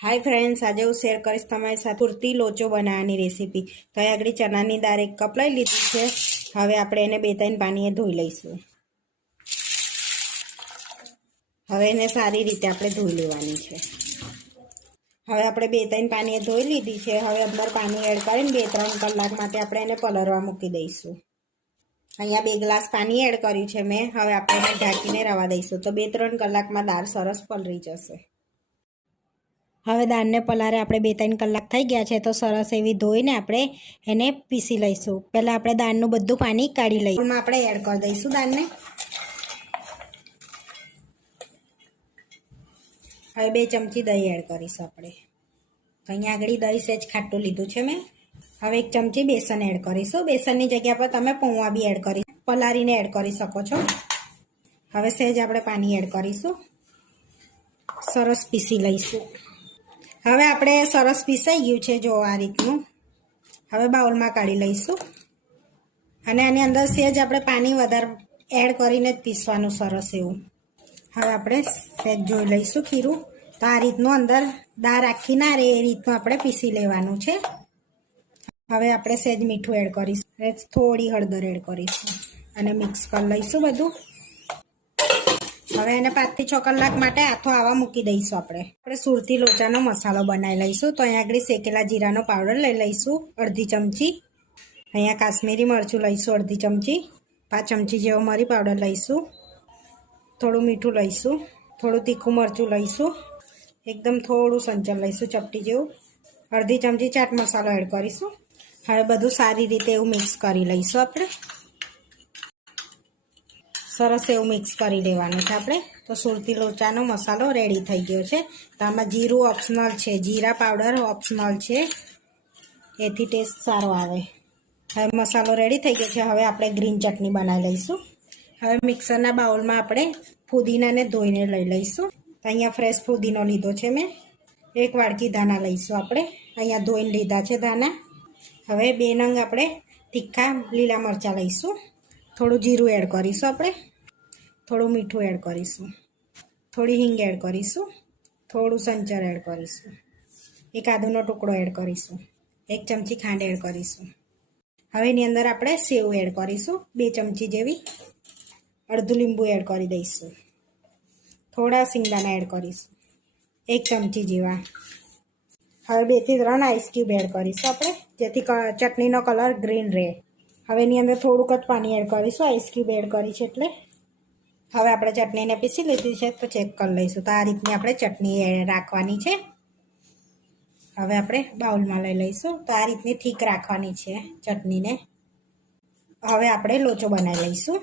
Hi friends, आज हूँ शेर करीश तमारी साथे कुर्ती लोचो बनाववानी रेसिपी। तो અહીં આગળ ચનાની દાળ એક કપ લઈ લીધી છે। હવે આપણે એને 2-3 પાણીએ ધોઈ લઈશું। હવે એને સારી રીતે આપણે ધોઈ લેવાની છે। હવે આપણે 2-3 પાણીએ ધોઈ લીધી છે। હવે અંદર પાણી એડ કરીને 2-3 કલાક માટે આપણે એને પલળવા મૂકી દઈશું। અહીંયા 2 ગ્લાસ પાણી એડ કર્યું છે મેં। હવે આપણે એને ઢાંકીને રવા દઈશું તો 2-3 કલાકમાં દાળ સરસ પલળી જશે। હવે દાળને પલારે આપણે 2-3 કલાક થઈ ગયા છે તો સરસ એવી ધોઈને આપણે એને પીસી લઈશું। પહેલાં આપણે દાળનું બધું પાણી કાઢી લઈશું। આપણે એડ કરી દઈશું દાળને। હવે 2 ચમચી દહીં એડ કરીશું આપણે। તો અહીંયા આગળ દહીં સેજ ખાટું લીધું છે મેં। હવે 1 ચમચી બેસન એડ કરીશું। બેસનની જગ્યા પર તમે પૌવા બી એડ કરી પલારીને એડ કરી શકો છો। હવે સેજ આપણે પાણી એડ કરીશું। સરસ પીસી લઈશું। હવે આપણે સરસ પીસાઈ ગયું છે જો આ રીતનું। હવે બાઉલમાં કાઢી લઈશું અને આની અંદર સેજ આપણે પાણી વધારે એડ કરીને જ પીસવાનું સરસ એવું। હવે આપણે સેજ જોઈ લઈશું ખીરું તો આ રીતનું અંદર દાળ આખી ના રહે એ રીતનું આપણે પીસી લેવાનું છે। હવે આપણે સેજ મીઠું એડ કરીશું, થોડી હળદર એડ કરીશું અને મિક્સ કરી લઈશું બધું। હવે એને 5 થી 6 કલાક માટે આથો આવા મૂકી દઈશું। આપણે સુરતી લોચાનો મસાલો બનાવી લઈશું। તો અહીંયા આગળ શેકેલા જીરાનો પાવડર લઈ લઈશું અડધી ચમચી। અહીંયા કાશ્મીરી મરચું લઈશું અડધી ચમચી। 5 ચમચી જેવો મરી પાવડર લઈશું। થોડું મીઠું લઈશું। થોડું તીખું મરચું લઈશું। એકદમ થોડું સંચળ લઈશું ચપટી જેવું। અડધી ચમચી ચાટ મસાલો એડ કરીશું। હવે બધું સારી રીતે એવું મિક્સ કરી લઈશું આપણે। સરસ એવું મિક્સ કરી લેવાનું છે આપણે। તો સુરતી લોચાનો મસાલો રેડી થઈ ગયો છે। તો આમાં જીરું ઓપ્શનલ છે, જીરા પાવડર ઓપ્શનલ છે, એથી ટેસ્ટ સારો આવે। હવે મસાલો રેડી થઈ ગયો છે। હવે આપણે ગ્રીન ચટણી બનાવી લઈશું। હવે મિક્સરના બાઉલમાં આપણે ફુદીનાને ધોઈને લઈ લઈશું। તો અહીંયા ફ્રેશ ફુદીનો લીધો છે મેં। 1 વાડકી ધાણા લઈશું આપણે। અહીંયા ધોઈને લીધા છે ધાણા। હવે 2 નંગ આપણે તીખા લીલા મરચાં લઈશું। થોડું જીરું એડ કરીશું આપણે। થોડું મીઠું એડ કરીશું। થોડી હિંગ એડ કરીશું। થોડું સંચર એડ કરીશું। 1 આદુનો ટુકડો એડ કરીશું। 1 ચમચી ખાંડ એડ કરીશું। હવે એની અંદર આપણે સેવ એડ કરીશું 2 ચમચી જેવી। અડધું લીંબુ એડ કરી દઈશું। થોડા સિંગદાણા એડ કરીશું 1 ચમચી જેવા। હવે 2 થી 3 આઈસ ક્યુબ એડ કરીશું આપણે, જેથી ચટણીનો કલર ગ્રીન રહે। હવે એની અંદર થોડુંક જ પાણી એડ કરીશું, આઈસ ક્યુબ એડ કરી છે એટલે। હવે આપણે ચટણીને પીસી લીધી છે તો ચેક કરી લઈશું। તો આ રીતની આપણે ચટણી રાખવાની છે। હવે આપણે બાઉલમાં લઈ લઈશું। તો આ રીતની થીક રાખવાની છે ચટણીને। હવે આપણે લોચો બનાવી લઈશું।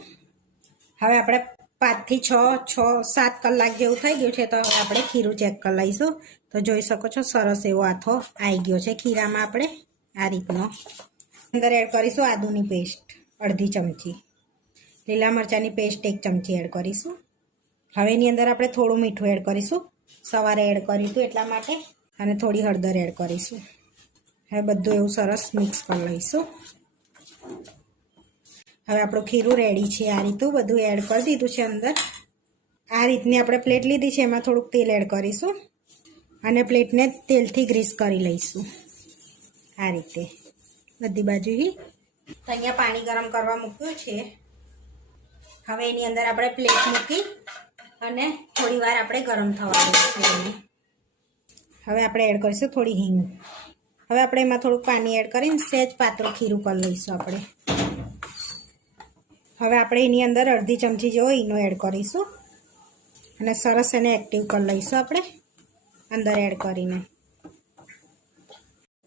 હવે આપણે 5 થી 6-7 કલાક જેવું થઈ ગયું છે તો હવે આપણે ખીરું ચેક કરી લઈશું। તો જોઈ શકો છો સરસ એવો આથો આવી ગયો છે ખીરામાં આપણે આ રીતનો। અંદર એડ કરીશું આદુની પેસ્ટ અડધી ચમચી, લીલા મરચાંની પેસ્ટ 1 ચમચી એડ કરીશું। હવે એની અંદર આપણે થોડું મીઠું એડ કરીશું, સવારે એડ કર્યું હતું એટલા માટે, અને થોડી હળદર એડ કરીશું। હવે બધું એવું સરસ મિક્સ કરી લઈશું। હવે આપણું ખીરું રેડી છે। આ રીતનું બધું એડ કરી દીધું છે અંદર। આ રીતની આપણે પ્લેટ લીધી છે, એમાં થોડુંક તેલ એડ કરીશું અને પ્લેટને તેલથી ગ્રીસ કરી લઈશું આ રીતે બધી બાજુથી। તો અહીંયા પાણી ગરમ કરવા મૂક્યું છે। હવે એની અંદર આપણે પ્લેટ મૂકી અને થોડી વાર આપણે ગરમ થવા દઈશું। હવે આપણે એડ કરીશું થોડી હિંગ। હવે આપણે એમાં થોડુંક પાણી એડ કરીને સહેજ પાતળું ખીરું કરી લઈશું આપણે। હવે આપણે એની અંદર અડધી ચમચી જેવો ઈનો એડ કરીશું અને સરસ એને એક્ટિવ કરી લઈશું આપણે અંદર એડ કરીને।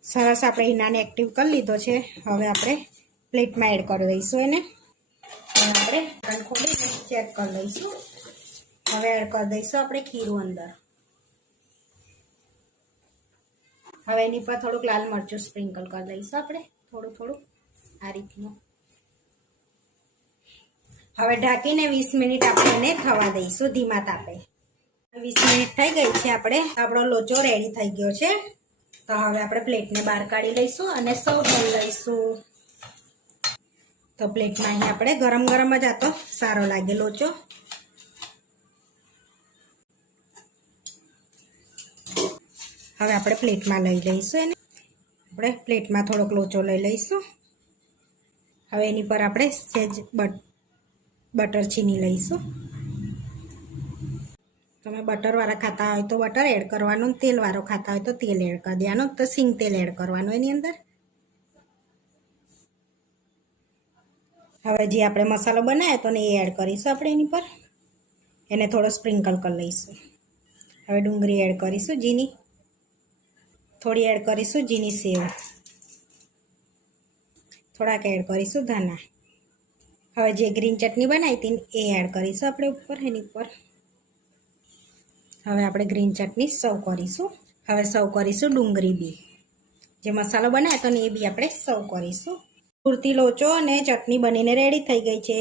સરસ આપણે ઈનાને એક્ટિવ કરી લીધો છે। હવે આપણે પ્લેટમાં એડ કરી દઈશું એને। આપણે ઢાંકણ ખોલીને ચેક કરી લઈશું। હવે એડ કરી દઈશું આપણે ખીરું અંદર। હવે એની પર થોડુંક લાલ મરચું સ્પ્રિંકલ કરી દઈશું આપણે થોડું આ રીતનું। હવે ઢાંકીને 20 મિનિટ આપણે એને થવા દઈશું ધીમા તાપે। 20 મિનિટ થઈ ગઈ છે આપણે, આપણો લોચો રેડી થઈ ગયો છે। તો હવે આપણે પ્લેટને બહાર કાઢી લઈશું અને સર્વ કરી લઈશું। તો પ્લેટમાં અહીં આપણે ગરમ ગરમ જ આ તો સારો લાગે લોચો। હવે આપણે પ્લેટમાં લઈ લઈશું એને. આપણે પ્લેટમાં થોડોક લોચો લઈ લઈશું. હવે એની પર આપણે સહેજ બટર છીની લઈશું. તમે બટરવાળા ખાતા હોય તો બટર એડ કરવાનું, તેલવાળો ખાતા હોય તો તેલ એડ કરી દેવાનું. તો સિંગ તેલ એડ કરવાનું એની અંદર. હવે જે આપણે મસાલો બનાવ્યો તો ને એ એડ કરીશું આપણે એની પર. એને થોડો સ્પ્રિંકલ કરી લઈશું. હવે ડુંગળી એડ કરીશું ઝીણી. થોડી એડ કરીશું ઝીણી સેવ. થોડાક એડ કરીશું ધાણા. હવે જે ગ્રીન ચટણી બનાવી હતી એ એડ કરીશું આપણે ઉપર એની ઉપર. હવે આપણે ગ્રીન ચટણી સર્વ કરીશું. હવે સર્વ કરીશું ડુંગળી બી. જે મસાલો બનાવ્યો હતો ને એ બી આપણે સર્વ કરીશું. સુરતી લોચો અને ચટણી બનીને રેડી થઈ ગઈ છે.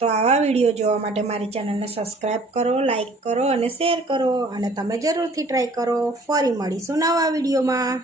તો આવા વિડીયો જોવા માટે મારી ચેનલને સબસ્ક્રાઈબ કરો, લાઈક કરો અને શેર કરો. અને તમે જરૂરથી ટ્રાય કરો. ફરી મળીશું નવા વિડીયોમાં.